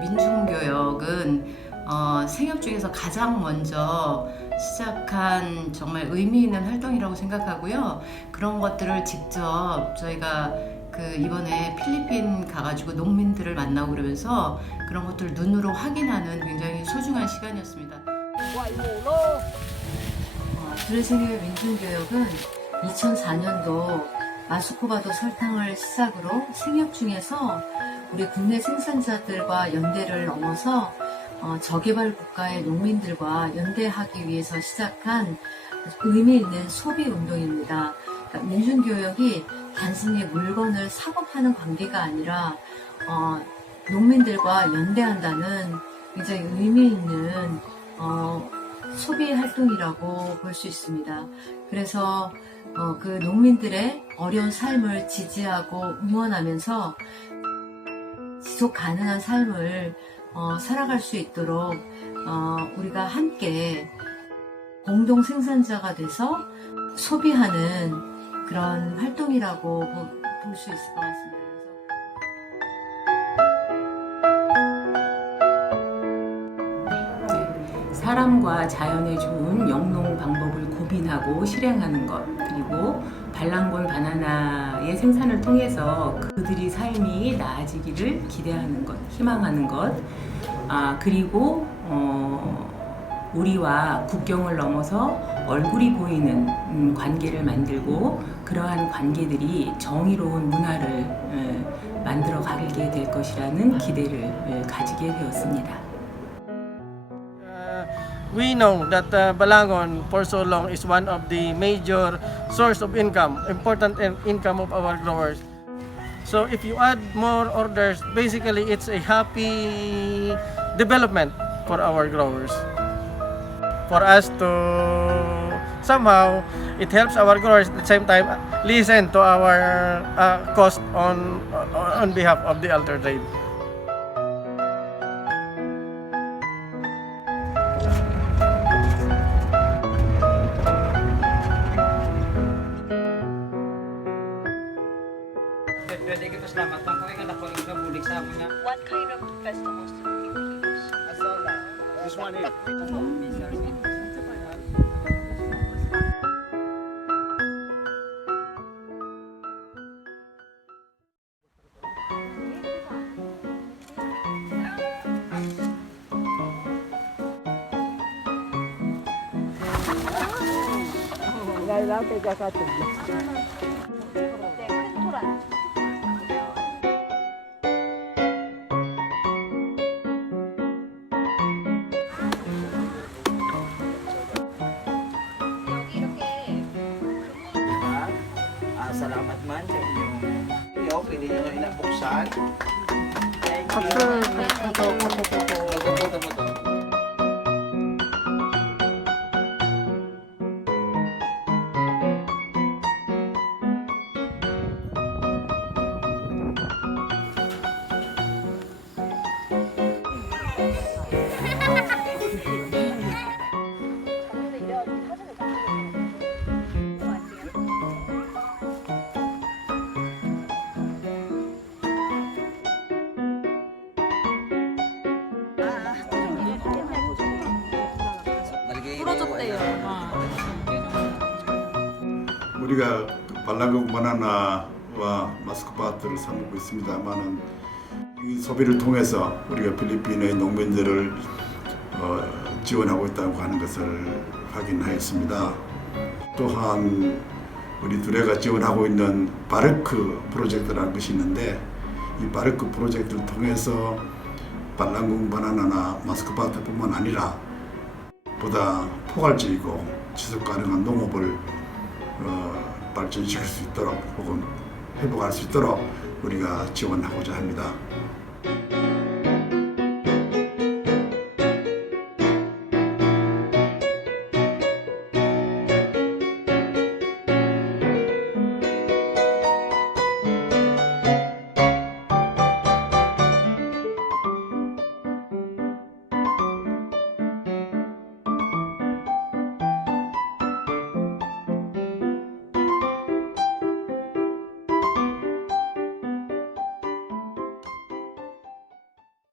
민중교역은 어, 생협 중에서 가장 먼저 시작한 정말 의미 있는 활동이라고 생각하고요. 그런 것들을 직접 저희가 그 이번에 필리핀 가가지고 농민들을 만나고 그러면서 그런 것들을 눈으로 확인하는 굉장히 소중한 시간이었습니다. 어, 드레싱의 민중교역은 2004년도 마스코바도 설탕을 시작으로 생협 중에서 우리 국내 생산자들과 연대를 넘어서 어, 저개발 국가의 농민들과 연대하기 위해서 시작한 의미 있는 소비 운동입니다. 그러니까 민중교역이 단순히 물건을 사고 파는 관계가 아니라 어, 농민들과 연대한다는 굉장히 의미 있는 어, 소비 활동이라고 볼 수 있습니다. 그래서 어, 그 농민들의 어려운 삶을 지지하고 응원하면서 지속 가능한 삶을 어, 살아갈 수 있도록 어, 우리가 함께 공동 생산자가 돼서 소비하는 그런 활동이라고 볼 수 있을 것 같습니다. 사람과 자연에 좋은 영농 방법을 고민하고 실행하는 것 그리고 발랑곤 바나나의 생산을 통해서 그들이 삶이 나아지기를 기대하는 것 희망하는 것 아, 그리고 어, 우리와 국경을 넘어서 얼굴이 보이는 음, 관계를 만들고 그러한 관계들이 정의로운 문화를 에, 만들어 가게 될 것이라는 기대를 에, 가지게 되었습니다. We know that uh, Balangon for so long is one of the major source of income, important in- income of our growers. So if you add more orders, basically it's a happy development for our growers. For us to somehow it helps our growers at the same time listen to our uh, cost on on behalf of the alter trade. What kind of festivals do you use? This one is. Galilang kay. pwede nyo inabuksan. Pag-serve, ito po 부러졌대요. 우리가 발라국 바나나와 마스크바트를 사 먹고 있습니다만은 이 소비를 통해서 우리가 필리핀의 농민들을 어, 지원하고 있다고 하는 것을 확인하였습니다. 또한 우리 두레가 지원하고 있는 바르크 프로젝트라는 것이 있는데 이 바르크 프로젝트를 통해서 발랑궁 바나나나 마스크바트뿐만 아니라 보다 포괄적이고 지속 가능한 농업을 어, 발전시킬 수 있도록 혹은 회복할 수 있도록 우리가 지원하고자 합니다.